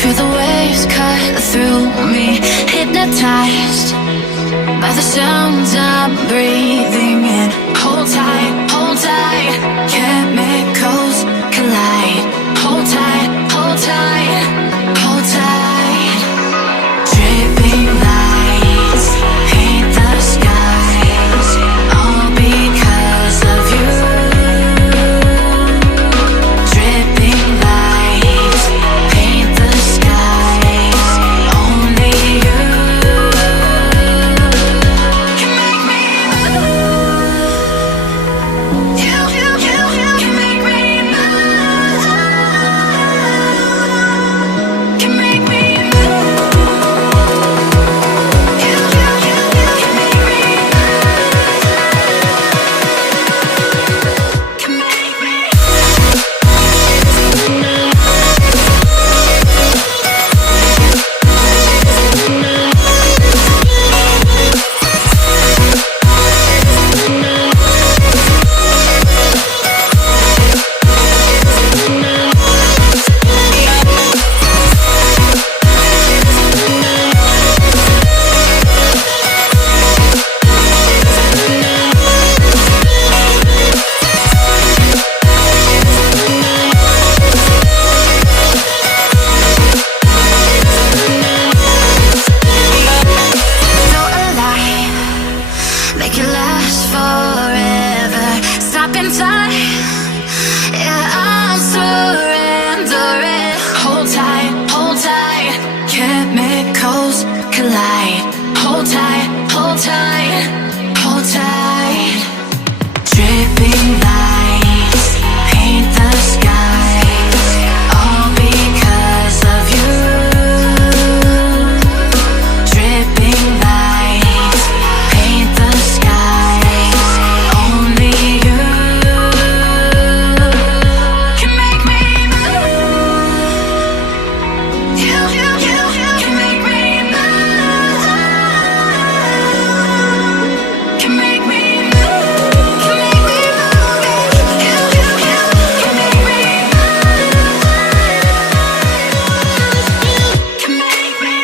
Feel the waves cut through me, hypnotized by the sounds I'm breathing in. Hold tight, chemicals collide. Hold tight, hold tight, hold tight. Dripping lights paint the skies, all because of you. Dripping lights paint the skies, only you can make me move. You can make me move. Can make me move. You can make me move. Can make me. Feel alive, make it last forever. Stop in time, yeah, I'm surrendering. Hold tight, chemicals collide. Hold tight, hold tight, hold tight. Dripping lights paint the skies, all because of you. Dripping lights paint the skies, only you can make me move. You can make me move. Can make me move. Can make me move. You can make me move. Can make me.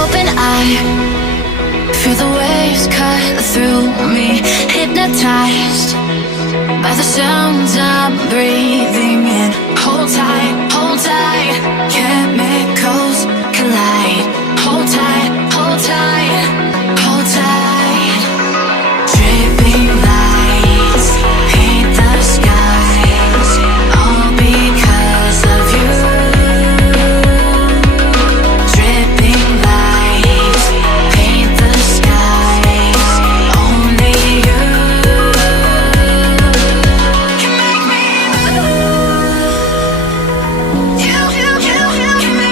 Open eye, feel the waves cut through me, hypnotized by the sounds I'm breathing in. Hold tight, chemicals collide. Hold tight, hold tight, hold tight. Dripping lights paint the skies, all because of you. Dripping lights paint the skies, only you can make me move. You can make me.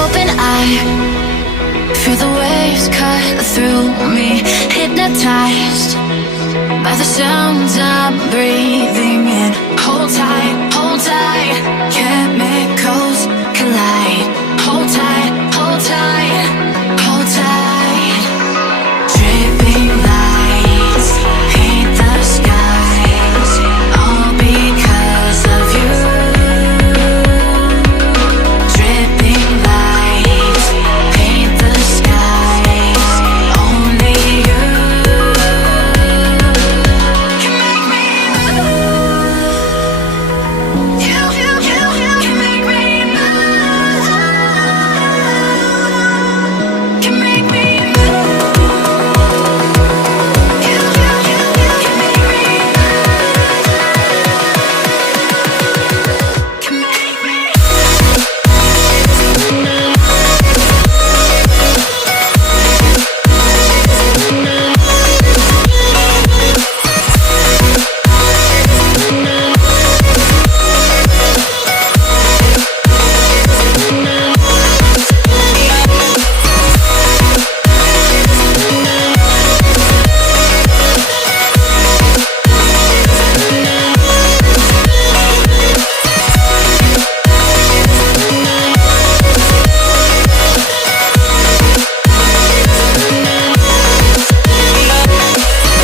Open eye, feel the waves cut through me. Hypnotized by the sounds I'm breathing in. Hold tight, chemicals collide. Hold tight, hold tight, hold tight. Dripping lights paint the skies, all because of you. Dripping lights paint the skies, only you can make me move. You can make me move. Can make me move. You can make me move. Can make me.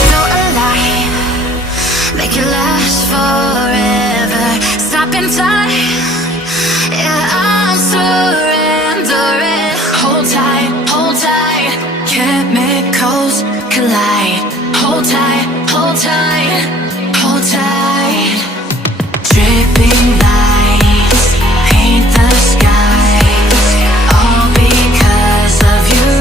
Feel alive, make it last forever. Stop in time, yeah, I'm surrendering. Hold tight, chemicals collide. Hold tight, hold tight, hold tight. Dripping lights paint the skies, all because of you.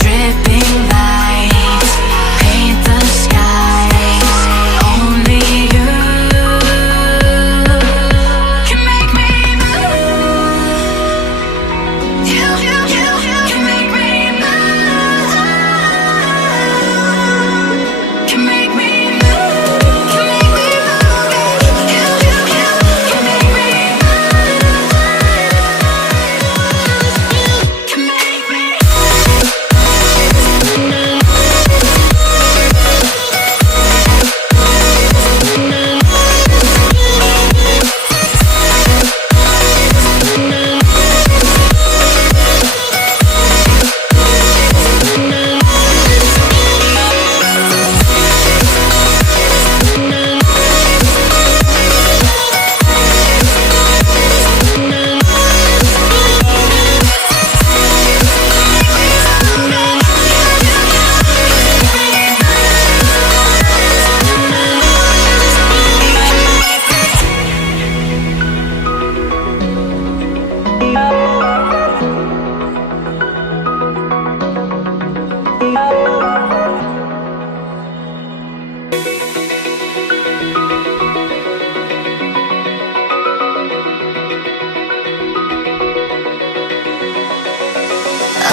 Dripping lights paint the skies, only you can make me move. You can make me move. Can make me move. Can make me move. You can make me move. Can make me.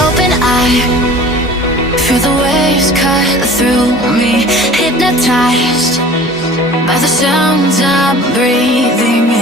Open eye, feel the waves cut through me. Hypnotized by the sounds I'm breathing in.